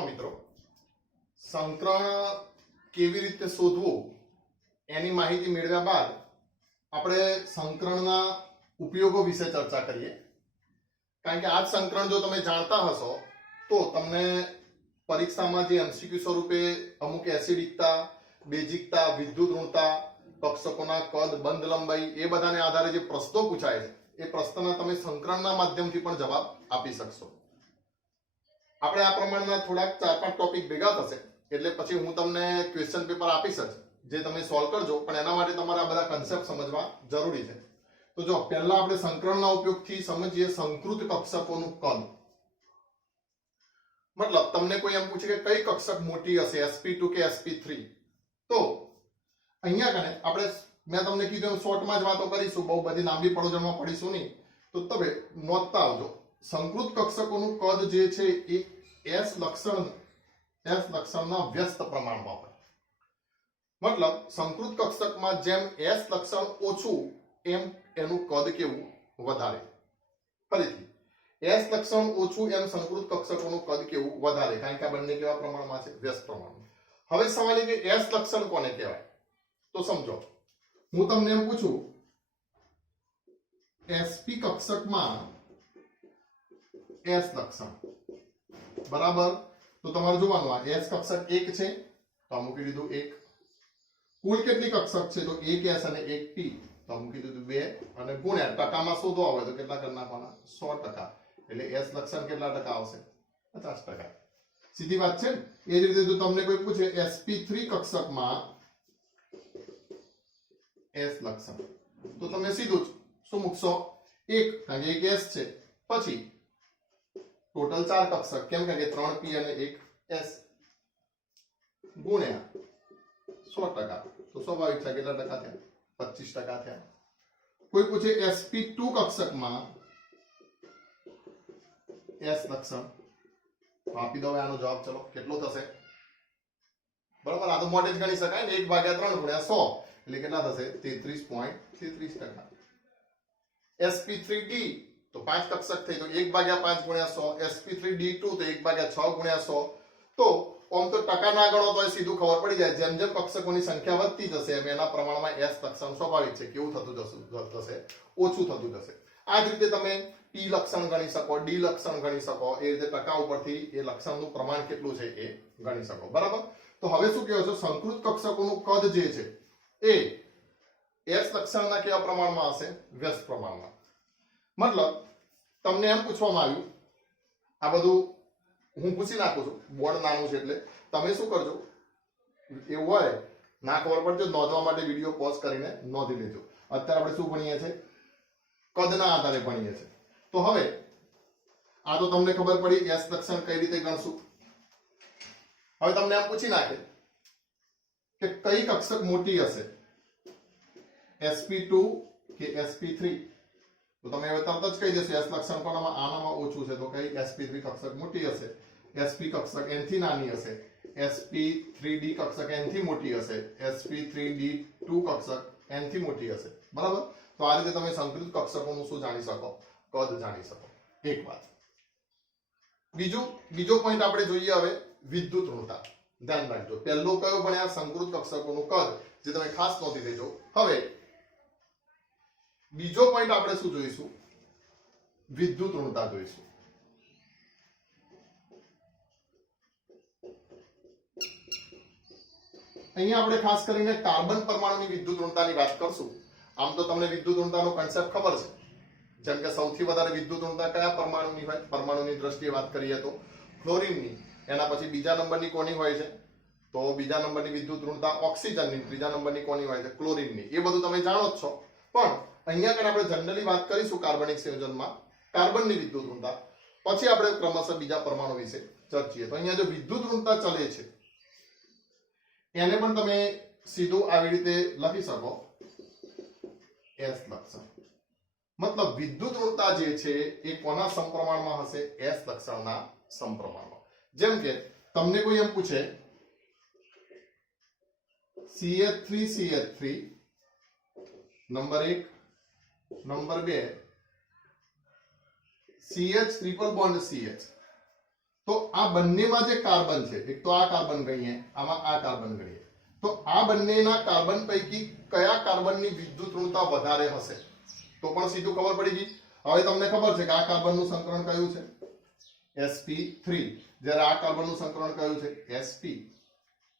चलो मित्रों संकरण केवी रीते शोधवू एनी माहिती मेळव्या बाद આપણે સંકરણના ઉપયોગો વિશે ચર્ચા કરીએ કારણ કે આ સંકરણ જો તમે જાણતા હશો તો તમને પરીક્ષામાં જે એમસીક્યુ સ્વરૂપે અમુક એસિડિકતા બેઝિકતા વિદ્યુત ઋણતા કક્ષકોના કદ બંધ લંબાઈ એ બધાને આધારે જે પ્રશ્નો પૂછાય છે એ પ્રશ્નના તમે સંકરણના માધ્યમથી પણ જવાબ આપી શકશો આપણે આ પ્રમાણના થોડાક 4-5 ટોપિક ભેગા થશે એટલે પછી હું તમને ક્વેશ્ચન પેપર આપીશ જ જે તમે સોલ્વ કરજો પણ એના માટે તમારે આ બધા કન્સેપ્ટ સમજવા જરૂરી છે તો જો પહેલા આપણે સંકરણના ઉપયોગથી સમજીએ સંકૃત કક્ષકોનું કદ મતલબ તમને કોઈ એમ પૂછે કે કઈ કક્ષક મોટી હશે sp2 કે sp3 તો અહીંયા કને આપણે મેં તમને કીધું શોર્ટમાં જ વાતો કરીશું બહુ બધી લાંબી પળોજણમાં પડીશું નહીં તો તમે નોંધતા આવજો સંકૃત કક્ષકોનું કદ જે છે એ s લક્ષણના વ્યસ્ત પ્રમાણમાં હોય मतलब संकृत कक्षक में जेम s लक्षण ओछू एम एनु कद केवू वधारे फरीथी s लक्षण ओछू एम संकृत कक्षकोनुं कद केवू वधारे कारण के आ बंने केवा प्रमाणमां छे व्यस्त प्रमाणमां हवे सवाल ए के s लक्षण कोने कहेवाय तो समझो हूँ तमने एम पूछूं sp कक्षक में s लक्षण बराबर तो तमारे जोवानुं आ s कक्षक 1 छे तो आ मूकी दीधुं 1 कुल કેટલી કક્ષક છે તો 1s અને 1t તો મૂકી દીધું 2 અને ગુણ્યા ટકામાં શોધવા હોય તો કેટલા કરી નાખવાના 100% એટલે s લક્ષણ કેટલા ટકા આવશે 50% સીધી વાત છે એ જ રીતે જો તમને કોઈ પૂછે sp3 કક્ષકમાં s લક્ષણ તો તમે સીધું જ શું મૂકશો 1 કારણ કે 1s છે પછી ટોટલ 4 કક્ષક કેમ કે 3p અને 1s ગુણ્યા 100% तो स्वाभाविक है કેટલા ટકા થયા 25% થયા કોઈ પૂછે sp2 કક્ષકમાં s લક્ષણ આપી દો આનો જવાબ ચલો કેટલો થશે બરાબર આ તો મોડે જ ગણી શકાય ને 1/3 ગુણ્યા 100 એટલે કેટલા થશે 33.33% sp3d તો 5 કક્ષક થઈ તો 1/5 ગુણ્યા 100 sp3d2 તો 1/6 ગુણ્યા 100 તો ओम तो टका ना गणो तो सीधू खबर पड़ी जाए जेम जेम कक्षकोनी संख्या વધતી જશે એમ એના પ્રમાણમાં s લક્ષણ સ્વાભાવિક છે કેવું થતું જશે ઓછું થતું જશે આ જ રીતે તમે p લક્ષણ ગણી શકો d લક્ષણ ગણી શકો એ રીતે ટકા ઉપરથી એ લક્ષણનું પ્રમાણ કેટલું છે એ ગણી શકો બરાબર તો હવે શું કહો છો સંકૃત કક્ષકોનું કદ જે છે એ s લક્ષણના કેવા પ્રમાણમાં હશે વ્યસ્ત પ્રમાણમાં મતલબ તમને એમ પૂછવામાં આવ્યું આ બધું હું પૂછી નાખું છું બોર્ડ નાનું છે એટલે તમે શું કરજો એવું હોય ના ખબર પડે નોંધવા માટે વિડિયો પોઝ કરીને નોંધી લેજો અત્યારે આપણે શું ભણીએ છીએ કદના આધારે ભણીએ છીએ તો હવે આ તો તમને ખબર પડી s લક્ષણ કઈ રીતે ગણશું હવે તમને એમ પૂછી નાખે કે કઈ કક્ષક મોટી હશે sp2 કે sp3 તો તમે હવે તરત જ કહી દેશો s લક્ષણ કોનામાં આનામાં ઓછું છે તો કઈ sp3 કક્ષક મોટી હશે sp કક્ષક n થી નાની હશે sp3d કક્ષક n થી મોટી હશે sp3d2 કક્ષક n થી મોટી હશે બરાબર તો આ રીતે તમે સંકૃત કક્ષકોનું શું જાણી શકો કદ જાણી શકો એક વાત બીજો પોઈન્ટ આપણે જોઈએ હવે વિદ્યુત ઋણતા ધ્યાન રાખજો પહેલો કયો ભણ્યા સંકૃત કક્ષકોનું કદ જે તમે ખાસ નોંધી દેજો હવે બીજો પોઈન્ટ આપણે શું જોઈશું વિદ્યુત ઋણતા જોઈશું અહીંયા આપણે ખાસ કરીને કાર્બન પરમાણુની વિદ્યુત ઋણતાની વાત કરશું આમ તો તમને વિદ્યુત ઋણતાનો કન્સેપ્ટ ખબર છે જેમ કે સૌથી વધારે વિદ્યુત ઋણતા કયા પરમાણુની હોય પરમાણુની દ્રષ્ટિએ વાત કરીએ તો ક્લોરીનની એના પછી બીજા નંબરની કોની હોય છે તો બીજા નંબરની વિદ્યુત ઋણતા ઓક્સિજનની ત્રીજા નંબરની કોની હોય છે ક્લોરીનની એ બધું તમે જાણો જ છો પણ અહીંયા કને આપણે જનરલી વાત કરીશું કાર્બનિક સંયોજનમાં કાર્બનની વિદ્યુત ઋણતા પછી આપણે ક્રમશઃ બીજા પરમાણુ વિશે ચર્ચીએ તો અહીંયા જો વિદ્યુત ઋણતા ચલે છે એને પણ તમે સીધું આવી રીતે લખી શકો s લક્ષણ મતલબ વિદ્યુત ઋણતા જે છે એ કોના સમપ્રમાણમાં હશે s લક્ષણના સમપ્રમાણમાં જેમ કે તમને કોઈ એમ પૂછે CH3 number 1 number 2 CH triple bond CH તો આ બંનેમાં જે કાર્બન છે, એક તો આ કાર્બન ગણીએ, આમાં આ કાર્બન ગણીએ, તો આ બંનેના કાર્બન પૈકી કયા કાર્બનની વિદ્યુત ઋણતા વધારે હશે? તો પણ સીધું ખબર પડી ગઈ. હવે તમને ખબર છે કે આ કાર્બનનું સંકરણ કયું છે? sp3. જ્યારે આ કાર્બનનું સંકરણ કયું છે? sp.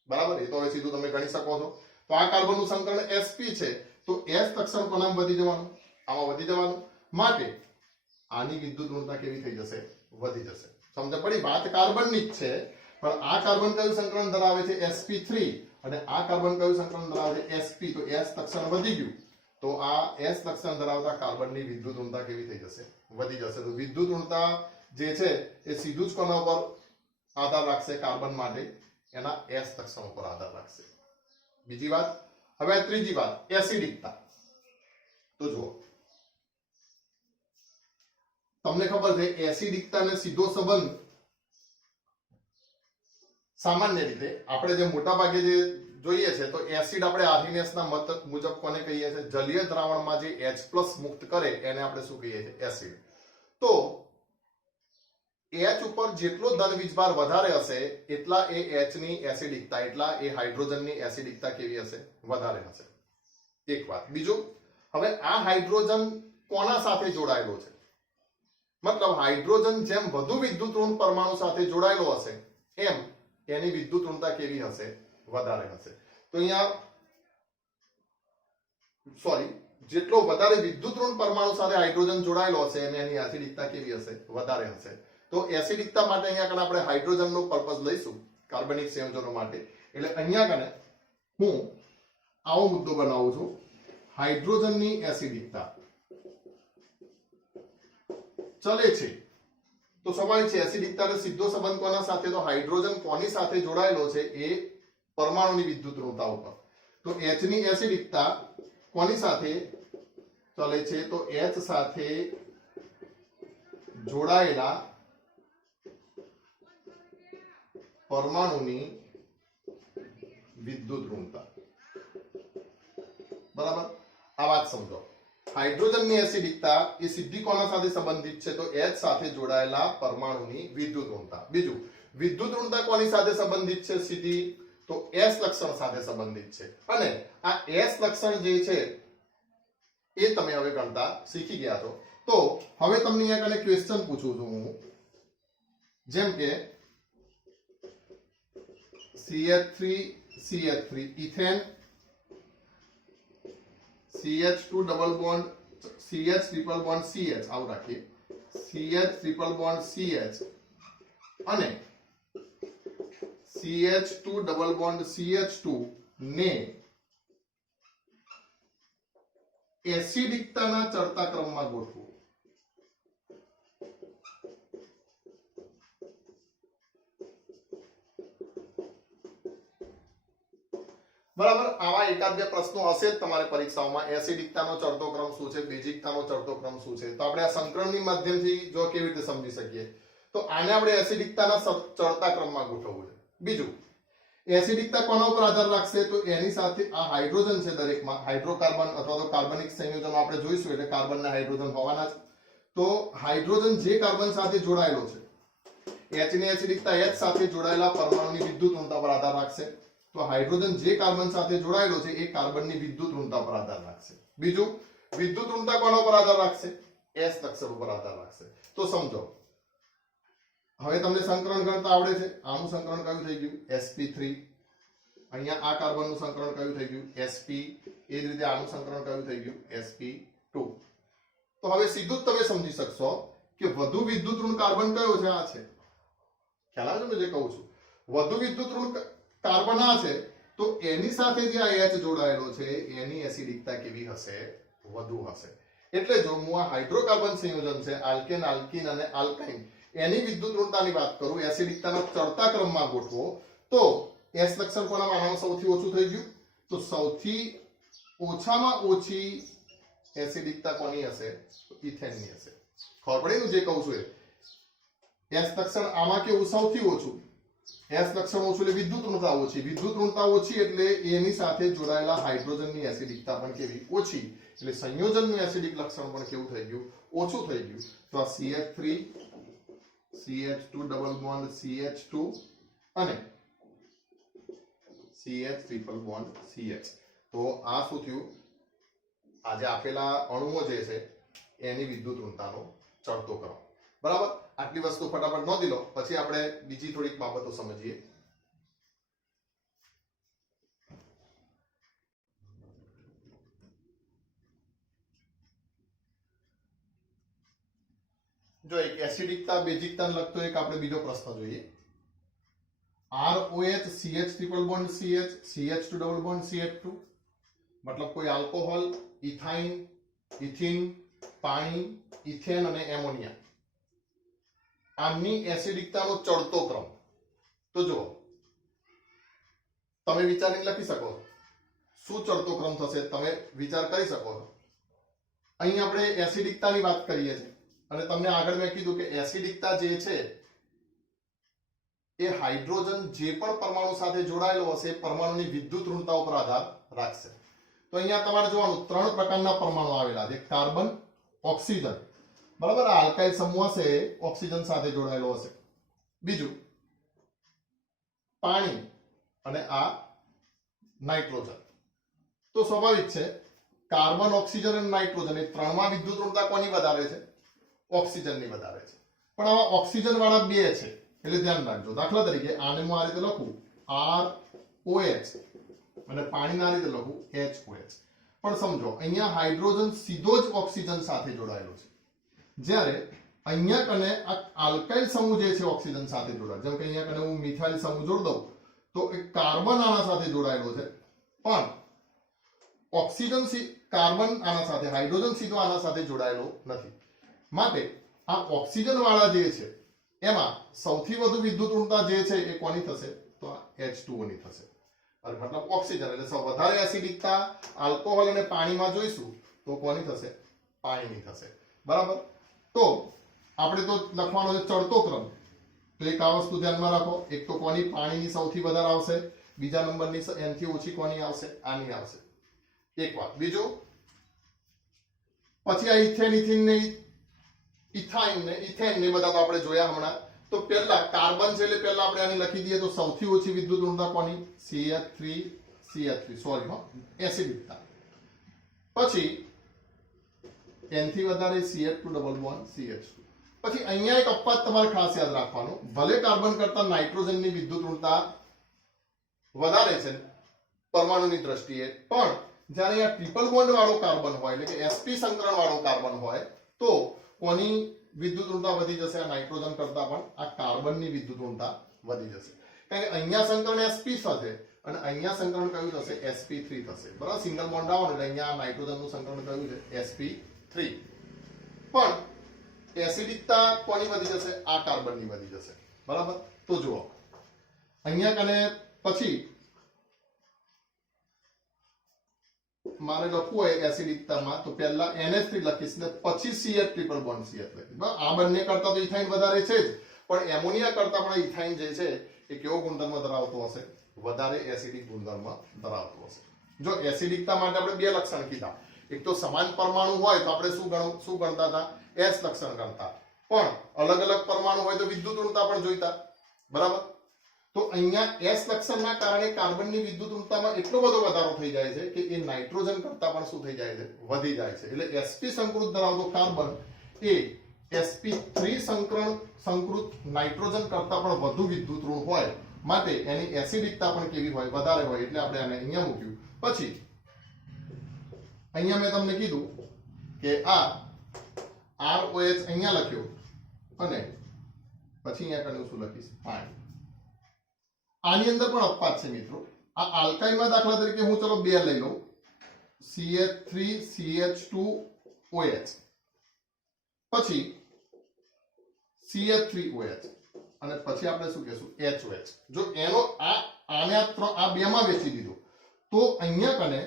બરાબર. એ તો હવે સીધું તમે ગણી શકો છો. તો આ કાર્બનનું સંકરણ sp છે, તો s લક્ષણ કોનામાં વધી જવાનું? આમાં વધી જવાનું. માટે આની વિદ્યુત ઋણતા કેવી થઈ જશે? વધી જશે. સમજ પડી? વાત કાર્બનની જ છે, પણ આ કાર્બન કયું સંકરણ ધરાવે છે? sp3. અને આ કાર્બન કયું સંકરણ ધરાવે છે? sp. તો s લક્ષણ વધી ગયું, તો આ s લક્ષણ ધરાવતા કાર્બનની વિદ્યુત ઋણતા કેવી થઈ જશે? વધી જશે. તો વિદ્યુત ઋણતા જે છે એ સીધું જ કોના ઉપર આધાર રાખશે? કાર્બન માટે એના s લક્ષણ ઉપર આધાર રાખશે. બીજી વાત. હવે ત્રીજી વાત, એસિડિકતા. તો જુઓ, તમને ખબર છે એસિડિકતા ને સીધો સંબંધ સામાન્ય રીતે આપણે જે મોટા ભાગે જે જોઈએ છે, તો એસિડ આપણે આર્હિનેસના મત મુજબ કોને કહીએ છીએ? જલીય દ્રાવણમાં જે H+ મુક્ત કરે એને આપણે શું કહીએ છીએ? એસિડ. તો H ઉપર જેટલો ધન વીજભાર વધારે હશે એટલા એ H ની એસિડિકતા, એટલા એ હાઇડ્રોજનની એસિડિકતા કેવી હશે? વધારે હશે. એક વાત. બીજું, હવે આ હાઇડ્રોજન કોના સાથે જોડાયેલો છે? મતલબ હાઇડ્રોજન જેમ વધુ વિદ્યુત ઋણ પરમાણુ સાથે જોડાયેલો હશે એમ એની વિદ્યુત ઋણતા કેવી હશે? વધારે હશે. તો અહીંયા જેટલો વધારે વિદ્યુત ઋણ પરમાણુ સાથે હાઇડ્રોજન જોડાયેલો હશે એમ એની એસિડિકતા કેવી હશે? વધારે હશે. તો એસિડિકતા માટે અહીંયા કને આપણે હાઇડ્રોજનનો પર્પસ લઈશું કાર્બનિક સંયોજનો માટે. એટલે અહીંયા કને હું આવો મુદ્દો બનાવું છું, હાઇડ્રોજનની એસિડિકતા ચલે છે. તો સ્વાભાવિક છે એસિડિકતાનો સીધો સંબંધ કોના સાથે? તો હાઇડ્રોજન કોની સાથે જોડાયેલો છે? એ પરમાણુની વિદ્યુત ઋણતા ઉપર. તો H ની એસિડિકતા કોની સાથે ચલે છે? તો H સાથે જોડાયેલા પરમાણુની વિદ્યુત ઋણતા. બરાબર. આ વાત સમજો. હાઇડ્રોજનની એસિડિકતા એ સીધી કોના સાથે સંબંધિત છે? તો H સાથે જોડાયેલા પરમાણુની વિદ્યુત ઋણતા. બીજું, વિદ્યુત ઋણતા કોની સાથે સંબંધિત છે સીધી? તો S લક્ષણ સાથે સંબંધિત છે. અને આ S લક્ષણ જે છે એ તમે હવે ગણતા શીખી ગયા છો. તો હવે તમને અહીંયા કને ક્વેશ્ચન પૂછું છું હું, જેમ કે CH3 ethane, CH2 double bond, CH triple bond CH, આવું રાખીએ, CH ટ્રિપલ બોન્ડ CH અને CH2 ડબલ બોન્ડ CH2 ને એસિડિકતાના ચડતા ક્રમમાં ગોઠવો. બરાબર. આવા એકાદ બે પ્રશ્નો હશે જ તમારે પરીક્ષાઓમાં. એસિડિકતાનો ચડતો ક્રમ શું છે? બેઝિકતાનો ચડતો ક્રમ શું છે? તો આપણે આ સંકરણની માધ્યમથી જો કેવી રીતે સમજી શકીએ, તો આને આપણે એસિડિકતાના ચડતા ક્રમમાં ગોઠવવું છે. બીજું, એસિડિકતા કોના ઉપર આધાર રાખશે? તો એની સાથે આ હાઇડ્રોજન છે દરેકમાં, હાઇડ્રોકાર્બન અથવા તો કાર્બનિક સંયોજનો આપણે જોઈશું એટલે કાર્બન ના હાઇડ્રોજન હોવાના જ. તો હાઇડ્રોજન જે કાર્બન સાથે જોડાયેલો છે, H ની એસિડિકતા H સાથે જોડાયેલા પરમાણુની વિદ્યુત ઋણતા પર આધાર રાખશે. તો હાઇડ્રોજન જે કાર્બન સાથે જોડાયેલો છે એ કાર્બનની વિદ્યુત ઋણતા પર આધાર રાખશે. બીજું, વિદ્યુત ઋણતા કોના પર આધાર રાખશે? S લક્ષણ ઉપર આધાર રાખશે. તો સમજો, હવે તમને સંકરણ ગણતા આવડે છે. આનું સંકરણ કયું થઈ ગયું? sp3. અહીંયા આ કાર્બનનું સંકરણ કયું થઈ ગયું? sp. એ જ રીતે આનું સંકરણ કયું થઈ ગયું? sp2. તો હવે સીધું જ તમે સમજી શકશો કે વધુ વિદ્યુત ઋણ કાર્બન કયો છે? આ છે. ખ્યાલ આવે છે જે કહું છું? વધુ વિદ્યુત ઋણ કાર્બન આ છે, તો એની સાથે જે આ H જોડાયેલો છે એની એસિડિકતા કેવી હશે? વધુ હશે. એટલે જો હું આ હાઇડ્રોકાર્બન સંયોજન છે, આલ્કેન, આલ્કીન અને આલ્કાઇન, એની વિદ્યુત ઋણતાની વાત કરું, એસિડિકતાના ચડતા ક્રમમાં ગોઠવો, તો S લક્ષણ કોનામાં આમાં સૌથી ઓછું થઈ ગયું? તો સૌથી ઓછામાં ઓછી એસિડિકતા કોની હશે? ઇથેનની હશે. ખબર પડી ને જે કહું છું એ? S લક્ષણ આમાં કેવું? સૌથી ઓછું. S લક્ષણ ઓછું એટલે વિદ્યુત ઋણતા ઓછી. વિદ્યુત ઋણતા ઓછી એટલે એની સાથે જોડાયેલા હાઇડ્રોજનની એસિડિકતા પણ કેવી? ઓછી. એટલે સંયોજનનું એસિડિક લક્ષણ પણ કેવું થઈ ગયું? ઓછું થઈ ગયું. તો આ CH3 CH2 double bond CH2 અને CH ટ્રિપલ બોન્ડ CH. તો આ શું થયું? આજે આપેલા અણુઓ જે છે એની વિદ્યુત ઋણતાનો ચડતો ક્રમ. બરાબર? આટલી વસ્તુ ફટાફટ નોંધી લો, પછી આપણે બીજી થોડીક બાબતો સમજીએ. જો એક એસિડિકતા બેઝિકતાને લગતો એક આપણે બીજો પ્રશ્ન જોઈએ. ROH CH triple bond CH CH2 double bond CH2 મતલબ કોઈ આલ્કોહોલ, ઇથાઇન, ઇથિન, પાણી, ઇથેન અને એમોનિયા, આમની એસિડિકતાનો ચડતો ક્રમ. તો જુઓ, તમે વિચારીને લખી શકો શું ચડતો ક્રમ થશે, તમે વિચાર કરી શકો છો. અહીં આપણે એસિડિકતાની વાત કરીએ છીએ અને તમને આગળ મેં કીધું કે એસિડિકતા જે છે એ હાઇડ્રોજન જે પણ પરમાણુ સાથે જોડાયેલો હશે પરમાણુની વિદ્યુત ઋણતા ઉપર આધાર રાખશે. તો અહીંયા તમારે જોવાનું 3 પ્રકારના પરમાણુ આવેલા છે. કાર્બન, ઓક્સિજન, બરાબર, આ આલ્કાઇલ સમૂહ હશે ઓક્સિજન સાથે જોડાયેલો હશે. બીજું પાણી અને આ નાઇટ્રોજન. તો સ્વાભાવિક છે કાર્બન, ઓક્સિજન અને નાઇટ્રોજન એ ત્રણમાં વિદ્યુત ઋણતા કોની વધારે છે? ઓક્સિજનની વધારે છે. પણ આવા ઓક્સિજન વાળા બે છે એટલે ધ્યાન રાખજો. દાખલા તરીકે આને હું આ રીતે લખું ROH અને પાણીના આ રીતે લખું HOH. પણ સમજો અહીંયા હાઇડ્રોજન સીધો જ ઓક્સિજન સાથે જોડાયેલો છે, જ્યારે અહીંયા કને આ આલ્કાઇલ સમૂહ જે છે ઓક્સિજન સાથે જોડાયેલો. જેમ કે અહીંયા કને હું મિથાઇલ સમૂહ જોડ દઉં તો એક કાર્બન આના સાથે જોડાયેલો છે, પણ ઓક્સિજન કાર્બન આના સાથે, હાઇડ્રોજન સીધો આના સાથે જોડાયેલો નથી. માટે આ ઓક્સિજન વાળા જે છે એમાં સૌથી વધુ વિદ્યુત ઋણતા જે છે એ કોની થશે? તો આ H2O ની થશે. મતલબ ઓક્સિજન એટલે વધારે એસિડિકતા આલ્કોહોલ અને પાણીમાં જોઈશું તો કોની થશે? પાણીની થશે. બરાબર? તો આપણે તો લખવાનો છે ચડતો ક્રમ. તો એક આ વસ્તુ ધ્યાનમાં રાખો, એક તો કોની? પાણીની સૌથી વધારે આવશે, બીજા નંબરની એનથી ઓછી કોની આવશે? આની આવશે. એક વાત. બીજું પછી આ ઇથેન, ઇથિન ને ઇથાઇન ને ઇથેન ને બધા તો આપણે જોયા હમણાં. તો પહેલા કાર્બન છે એટલે પહેલા આપણે આને લખી દઈએ તો સૌથી ઓછી વિદ્યુત ઋણતા કોની? CH3 સોરી હો, એસિડિકતા. પછી એનથી વધારે CH2 ડબલ બોન્ડ CH2. પછી અહીંયા એક અપવાદ તમારે ખાસ યાદ રાખવાનો, ભલે કાર્બન કરતા નાઇટ્રોજનની વિદ્યુત ઋણતા વધારે છે પરમાણુની દ્રષ્ટિએ, પણ જ્યારે અહીંયા ટ્રિપલ બોન્ડ વાળો કાર્બન હોય એટલે કે sp સંકરણ વાળો કાર્બન હોય તો કોની વિદ્યુત ઋણતા વધી જશે? આ નાઇટ્રોજન કરતા પણ આ કાર્બનની વિદ્યુત ઋણતા વધી જશે. કારણ કે અહીંયા સંકરણ sp થશે અને અહીંયા સંકરણ કયું થશે? sp3 થશે. બરાબર? સિંગલ બોન્ડ આવવાનું એટલે અહીંયા નાઇટ્રોજનનું સંકરણ કયું છે? sp3. પણ એસિડિકતા કોની વધી જશે? આ કાર્બનની વધી જશે. બરાબર? તો જુઓ અહીંયા કને પછી મારે લખવું હોય એસિડિકતામાં તો પહેલા NH3 લખીશ ને પછી CH ટ્રિપલ બોન્ડ CH લખીશ. આ બંને કરતા તો ઇથાઇન વધારે છે જ, પણ એમોનિયા કરતા પણ ઇથાઇન જે છે એ કેવો ગુણધર્મ ધરાવતો હશે? વધારે એસિડિક ગુણધર્મ ધરાવતો હશે. જો એસિડિકતા માટે આપણે બે લક્ષણ કીધા. એક તો સમાન પરમાણુ હોય તો આપણે શું ગણતા હતા? S લક્ષણ ગણતા. પણ અલગ અલગ પરમાણુ હોય તો વિદ્યુત ઋણતા પણ જોઈતા. બરાબર? તો અહીંયા S લક્ષણના કારણે કાર્બનની વિદ્યુત ઋણતામાં એટલો બધો વધારો થઈ જાય છે કે એ નાઇટ્રોજન કરતા પણ શું થઈ જાય છે? વધી જાય છે. એટલે sp સંકૃત ધરાવતો કાર્બન એ sp3 સંકૃત નાઇટ્રોજન કરતા પણ વધુ વિદ્યુત ઋણ હોય, માટે એની એસિડિકતા પણ કેવી હોય? વધારે હોય. એટલે આપણે આને અહીંયા મૂક્યું. પછી અહીંયા મેં તમને કીધું કે આ ROH અહીંયા લખ્યો અને પછી અહીંયા કને શું લખીશ? પાણી. આની અંદર પણ અપવાદ છે મિત્રો. આ આલ્કાઇલમાં દાખલા તરીકે હું ચલો બે લઈ લઉં, CH3 CH2OH પછી CH3OH અને પછી આપણે શું કહેશું? HOH. જો એનો આ બેમાં વેચી દીધો તો અહીંયા કને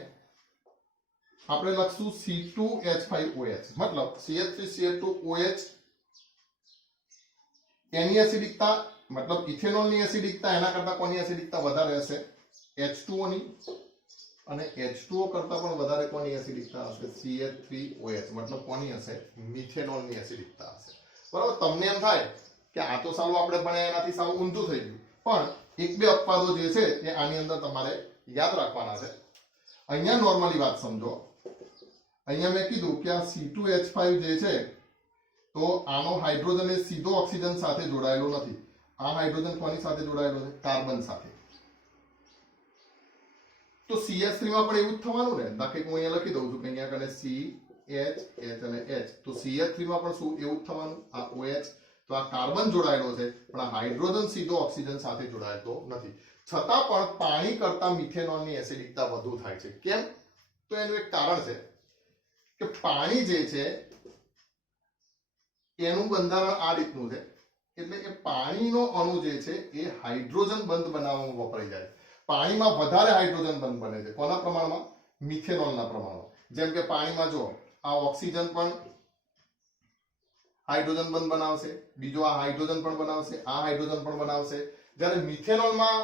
આપણે લખશું C2H5OH. મતલબ CH3 CH2OH એની એસિડિકતા મતલબ ઇથેનોલની એસિડિકતા એના કરતા કોની એસિડિકતા વધારે હશે? H2O ની. અને H2O કરતા પણ વધારે કોની એસિડિકતા હશે? CH3OH. મતલબ કોની હશે? મિથેનોલની એસિડિકતા હશે. બરાબર? તમને એમ થાય કે આ તો સાલું આપણે ભણ્યા એનાથી સાવ ઊંધું થઈ ગયું, પણ એક બે અપવાદો જે છે એ આની અંદર તમારે યાદ રાખવાના છે. અહીંયા નોર્મલી વાત સમજો. અહીંયા મેં કીધું કે આ C2H5 જે છે તો આનો હાઇડ્રોજન એ સીધો ઓક્સિજન સાથે જોડાયેલો નથી. આ હાઇડ્રોજન કોની સાથે જોડાયેલો છે? કાર્બન સાથે. તો CH3 માં પણ એવું જ થવાનું ને. દાખલા હું અહીંયા લખી દઉં છું કે અહીંયા કને CH H અને H, તો CH3 માં પણ શું એવું જ થવાનું? આ OH. તો આ કાર્બન જોડાયેલો છે પણ આ હાઇડ્રોજન સીધો ઓક્સિજન સાથે જોડાયેલો નથી. છતાં પણ પાણી કરતા મિથેનોલની એસિડિકતા વધુ થાય છે. કેમ? તો એનું એક કારણ છે કે પાણી જે છે એનું બંધારણ આ રીતનું છે. એટલે એ પાણીનો અણુ જે છે એ હાઇડ્રોજન બંધ બનાવવામાં વપરાઈ જાય. પાણીમાં વધારે હાઇડ્રોજન બંધ બને છે. કોના પ્રમાણમાં? મિથેનોલના પ્રમાણમાં. જેમ કે પાણીમાં જો આ ઓક્સિજન પણ હાઇડ્રોજન બંધ બનાવશે, બીજો આ હાઇડ્રોજન પણ બનાવશે, આ હાઇડ્રોજન પણ બનાવશે. જ્યારે મિથેનોલમાં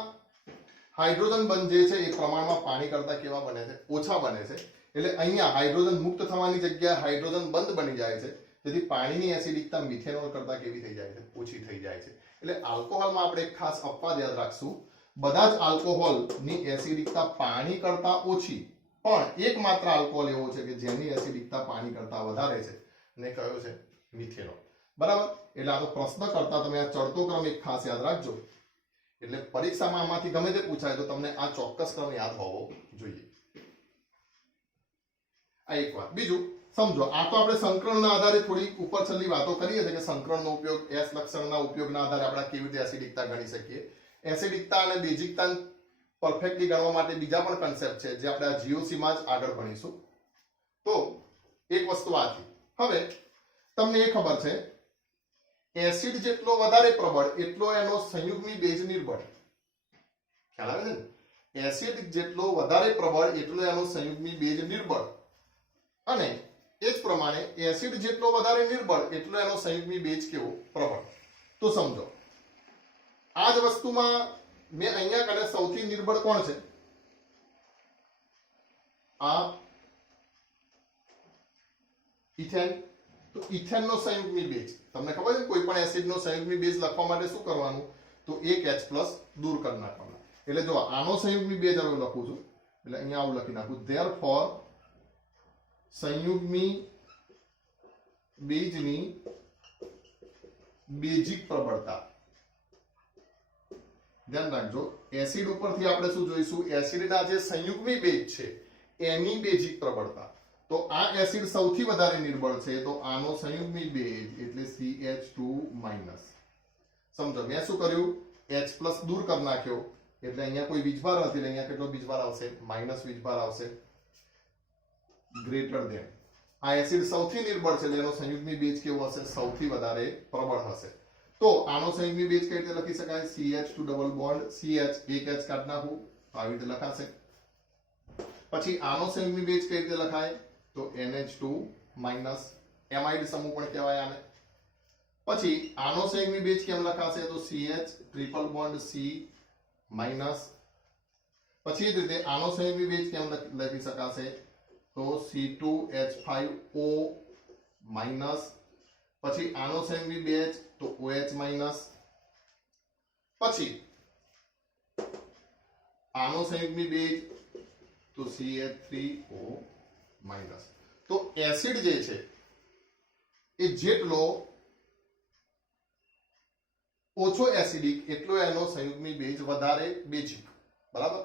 હાઇડ્રોજન બંધ જે છે એ પ્રમાણમાં પાણી કરતા કેવા બને છે? ઓછા બને છે. એટલે અહીંયા હાઇડ્રોજન મુક્ત થવાની જગ્યાએ હાઇડ્રોજન બંધ બની જાય છે, જેથી પાણીની એસિડિકતા મિથેનોલ કરતા કેવી થઈ જાય છે? ઓછી થઈ જાય છે. એટલે આલ્કોહોલમાં આપણે એક ખાસ અપવાદ યાદ રાખશું. બધા જ આલ્કોહોલની એસિડિકતા પાણી કરતા ઓછી, પણ એકમાત્ર આલ્કોહોલ એવો છે કે જેની એસિડિકતા પાણી કરતા વધારે છે, ને કયો છે? મિથેનોલ. બરાબર. એટલે આ તો પ્રશ્ન કરતા તમે આ ચડતો ક્રમ એક ખાસ યાદ રાખજો. એટલે પરીક્ષામાં આમાંથી ગમે તે પૂછાય તો તમને આ ચોક્કસ ક્રમ યાદ હોવો જોઈએ. આ એક વાત. બીજું સમજો, આ તો આપણે સંકરણના આધારે થોડી ઉપર છેલ્લી વાતો કરીએ છીએ કે સંકરણનો ઉપયોગ S લક્ષણના ઉપયોગના આધારે આપણે કેવી રીતે એસિડિકતા ગણી શકીએ. એસિડિકતા અને બેઝિકતા પરફેક્ટલી ગણવા માટે બીજા પણ કન્સેપ્ટ છે જે આપણે આ GOC માં જ આગળ ભણીશું. તો એક વસ્તુ આ હતી. હવે તમને એ ખબર છે એસિડ જેટલો વધારે પ્રબળ એટલો એનો સંયુગ્મી બેઝ નિર્બળ. ખ્યાલ આવે છે ને? એસિડ જેટલો વધારે પ્રબળ એટલો એનો સંયુગ્મી બેઝ નિર્બળ, અને એ જ પ્રમાણે એસિડ જેટલો વધારે નિર્બળ એટલો એનો સંયુગ્મી બેઝ કેવો? પ્રબળ. તો સમજો આ જ વસ્તુમાં મેં અહીંયા કને સૌથી નિર્બળ કોણ છે? આ ઇથેન. તો ઇથેનનો સંયુગ્મી બેઝ તમને ખબર છે કોઈ પણ એસિડનો સંયુગ્મી બેઝ લખવા માટે શું કરવાનું? તો એક H+ દૂર કરી નાખવાના. એટલે જો આનો સંયુગ્મી બેઝ હવે લખું છું, એટલે અહીંયા આવું લખી નાખું. ધેરફોર સંયુગ્મી બેઝની બેઝિક પ્રબળતા. ધ્યાન રાખજો, એસિડ ઉપરથી આપણે શું જોઈશું? એસિડના જે સંયુગ્મી બેઝ છે એની બેઝિક પ્રબળતા. તો આ એસિડ સૌથી વધારે નિર્બળ છે, તો આનો સંયુગ્મી બેઝ એટલે CH2-. સમજો મેં શું કર્યું? H+ દૂર કરી નાખ્યો, એટલે અહીંયા કોઈ વીજભાર નથી, એટલે અહીંયા કેટલો વીજભાર આવશે? માઇનસ વીજભાર આવશે. Greater than. આ એસિડ સૌથી નિર્બળ છે, એનો સંયુગ્મી બેઝ કેવો હશે? સૌથી વધારે પ્રબળ હશે. તો આનો સંયુગ્મી બેઝ કઈ રીતે લખી શકાય? CH2 ડબલ બોન્ડ CH, એક H કાઢી નાખું, આવી રીતે લખાશે. પછી આનો સંયુગ્મી બેઝ કઈ રીતે લખાય? તો NH2-. એમાઇડ સમૂહ પણ કહેવાય આને. પછી આનો સંયુગ્મી બેઝ કેમ લખાશે? તો CH ટ્રિપલ બોન્ડ C-. પછી એ જ રીતે આનો સંયુગ્મી બેઝ કેમ લખી શકાશે? તો C2H5O-. પછી આનો સંયુગ્મી બેઝ તો OH-. પછી આનો સંયુગ્મી બેઝ તો CH3O-. તો એસિડ જે છે એ જેટલો ઓછો એસિડિક એટલો એનો સંયુગ્મી બેઝ વધારે બેઝિક. બરાબર.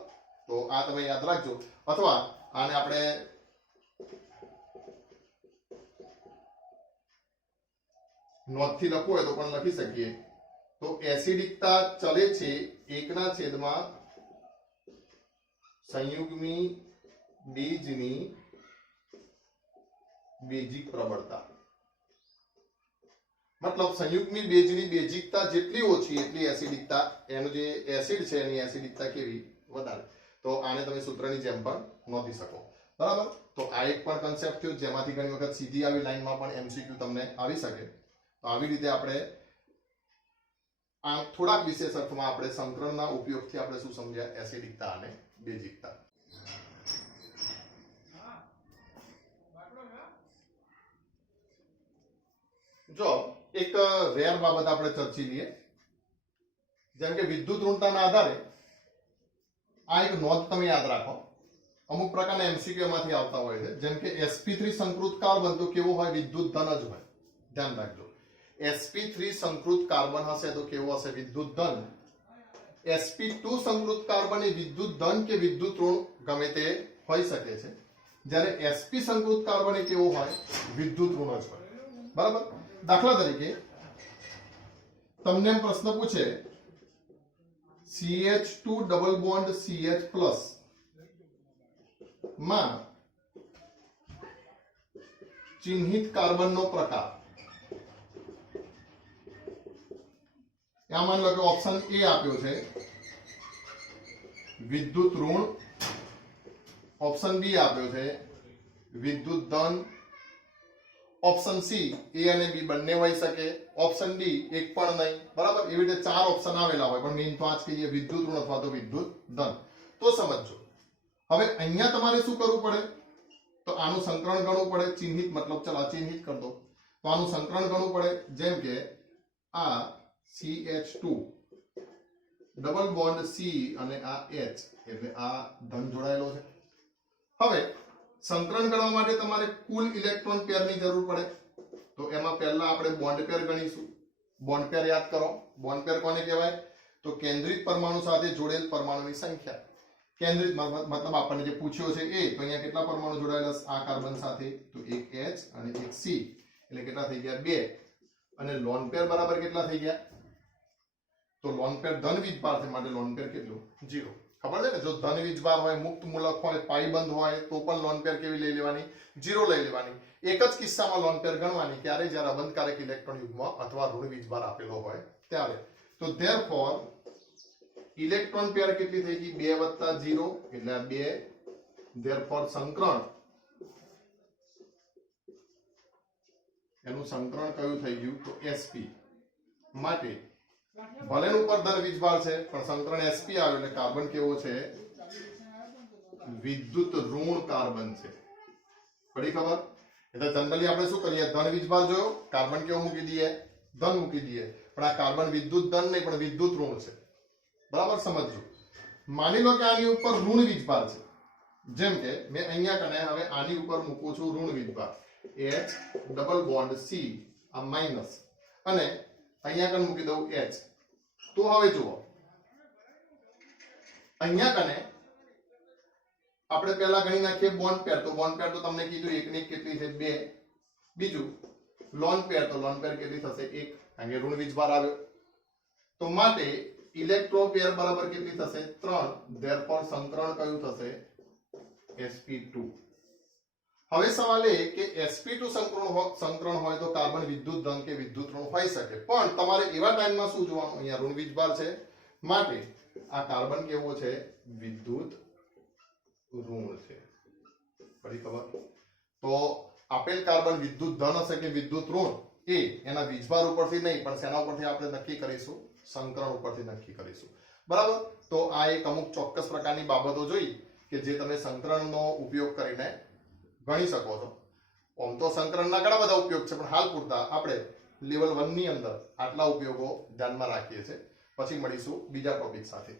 તો આ તમે યાદ રાખજો. અથવા આને આપણે નોટથી લખવું હોય તો પણ લખી શકીએ. તો એસિડિકતા ચલે છે 1/, સંયુગ્મી બેઝની બેઝિક પ્રબળતા. મતલબ સંયુગ્મી બેઝની બેઝિકતા જેટલી ઓછી એટલી એસિડિકતા, એનું જે એસિડ છે એની એસિડિકતા કેવી? વધારે. તો આને તમે સૂત્રની જેમ પણ નોંધી શકો. બરાબર. તો આ એક પણ કન્સેપ્ટ થયો જેમાંથી ઘણી વખત સીધી આવી લાઈનમાં પણ MCQ તમને આવી શકે. તો આવી રીતે આપણે આ થોડાક વિશેષ અર્થમાં આપણે સંકરણના ઉપયોગથી આપણે શું સમજ્યા? એસિડિકતા અને બેઝિકતા. જો એક રેર બાબત આપણે ચર્ચી લઈએ. જેમ કે વિદ્યુત ઋણતાના આધારે આ એક નોંધ તમે યાદ રાખો, અમુક પ્રકારના એમસીક્યુ માંથી આવતા હોય છે. જેમ કે sp3 સંકૃત કાર્બન તો કેવો હોય? વિદ્યુત ધન જ હોય. ધ્યાન રાખજો, sp3 સંકૃત કાર્બન હશે તો કેવો હશે? વિદ્યુત ધન. sp2 સંકૃત કાર્બન એ વિદ્યુત ધન કે વિદ્યુત ઋણ ગમે તે હોઈ શકે છે. જ્યારે sp સંકૃત કાર્બન એ કેવો હોય? વિદ્યુત ઋણ જ હોય. બરાબર. દાખલા તરીકે તમને એમ પ્રશ્ન પૂછે CH2 double bond CH plus માં ચિહ્નિત કાર્બનનો પ્રકાર. માની લો કે ઓપ્શન એ આપ્યો છે વિદ્યુત ઋણ, ઓપ્શન બી આપ્યો છે વિદ્યુત ધન, ઓપ્શન સી એ અને બી બંને હોઈ શકે, ઓપ્શન ડી એક પણ નહીં. બરાબર. એવી રીતે 4 ઓપ્શન આવેલા હોય, પણ મેઇન તો આ જ કહીએ વિદ્યુત ઋણ અથવા તો વિદ્યુત ધન. તો સમજો હવે અહીંયા તમારે શું કરવું પડે? તો આનું સંકરણ ગણવું પડે. ચિહ્નિત મતલબ ચલો ચિહ્નિત કરી દો. તો આનું સંકરણ ગણવું પડે. જેમ કે આ CH2 ડબલ બોન્ડ C અને આ H, એટલે આ ધન જોડાયેલો છે. હવે સંકરણ ગણવા માટે તમારે કુલ ઇલેક્ટ્રોન પેરની જરૂર પડે. તો એમાં પહેલા આપણે બોન્ડ પેર ગણીશું. બોન્ડ પેર યાદ કરો. બોન્ડ પેર કોને કહેવાય? તો કેન્દ્રિત પરમાણુ સાથે જોડેલ પરમાણુની સંખ્યા. કેન્દ્રિત મતલબ આપણને જે પૂછ્યો છે એ, તો અહીંયા કેટલા પરમાણુ જોડાયેલા આ કાર્બન સાથે? તો એક H અને એક C, એટલે કેટલા થઈ ગયા? 2. અને લોન પેર બરાબર કેટલા થઈ ગયા? તો લોન પેર ધન વીજભાર છે, માટે લોન પેર કેટલું? 0. ખબર છે ને? જો ધન વીજભાર હોય, મુક્ત મૂલક હોય, પાઈબંધ હોય તો પણ લોન પેર કેવી લઈ લેવાની? 0 લઈ લેવાની. એક જ કિસ્સામાં લોન પેર ગણવાની, ક્યારે? જ્યારે અબંધકારક ઇલેક્ટ્રોન યુગ્મ અથવા ઋણ વીજભાર આપેલો હોય ત્યારે. તો ધેરફોર ઇલેક્ટ્રોન પેર કેટલી થઈ ગઈ? 2 + 0 એટલે આ 2. ધેરફોર સંકરણ, એનું સંકરણ કયું થઈ ગયું? તો sp. માટે ભલે ઉપર ધન વીજભાર છે પણ સંકરણ sp આવ્યું એટલે કાર્બન કેવો છે? વિદ્યુત ઋણ કાર્બન છે. પડી ખબર? એટલે જનરલી આપણે શું કરીએ? ધન વીજભાર જોયો, કાર્બન કેવો મૂકી દઈએ? ધન મૂકી દઈએ. પણ આ કાર્બન વિદ્યુત ધન નહીં પણ વિદ્યુત ઋણ છે. બરાબર સમજજો. માની લો કે આની ઉપર ઋણ વીજભાર છે. જેમ કે મેં અહીંયા કને હવે આની ઉપર મૂકું છું ઋણ વીજભાર H ડબલ બોન્ડ C, આ માઈનસ, અને અહીંયા કને મૂકી દઉં H. તો હવે જુઓ અહીંયા કને આપણે પહેલા ગણી નાખીએ બોન્ડ પેર. તો બોન્ડ પેર તો તમને કીધું એકની એક કેટલી છે? 2. બીજું લોન પેર, તો લોન પેર કેટલી થશે? 1, કારણ કે ઋણ વીજભાર આવ્યો. તો માટે ઇલેક્ટ્રો પેર બરાબર કેટલી થશે? 3. ધેરફોર સંકરણ કયું થશે? sp2. હવે સવાલ એ કે sp2 સંકરણ હોય તો કાર્બન વિદ્યુત ધન કે વિદ્યુત ઋણ હોઈ શકે, પણ તમારે એવા ટાઈમમાં શું જોવાનું? અહીંયા ઋણ વીજભાર છે, માટે આ કાર્બન કેવો છે? વિદ્યુત ઋણ છે. પડી ખબર? તો આપેલ કાર્બન વિદ્યુત ધન હશે કે વિદ્યુત ઋણ એ એના વીજભાર ઉપરથી નહીં પણ શેના ઉપરથી આપણે નક્કી કરીશું? સંકરણ ઉપરથી નક્કી કરીશું. બરાબર. તો આ એક અમુક ચોક્કસ પ્રકારની બાબતો જોઈ કે જે તમે સંકરણનો ઉપયોગ કરીને ગણી શકો છો. આમ તો સંકરણના ઘણા બધા ઉપયોગ છે, પણ હાલ પૂરતા આપણે લેવલ 1 ની અંદર આટલા ઉપયોગો ધ્યાનમાં રાખીએ છીએ. પછી મળીશું બીજા ટોપિક સાથે.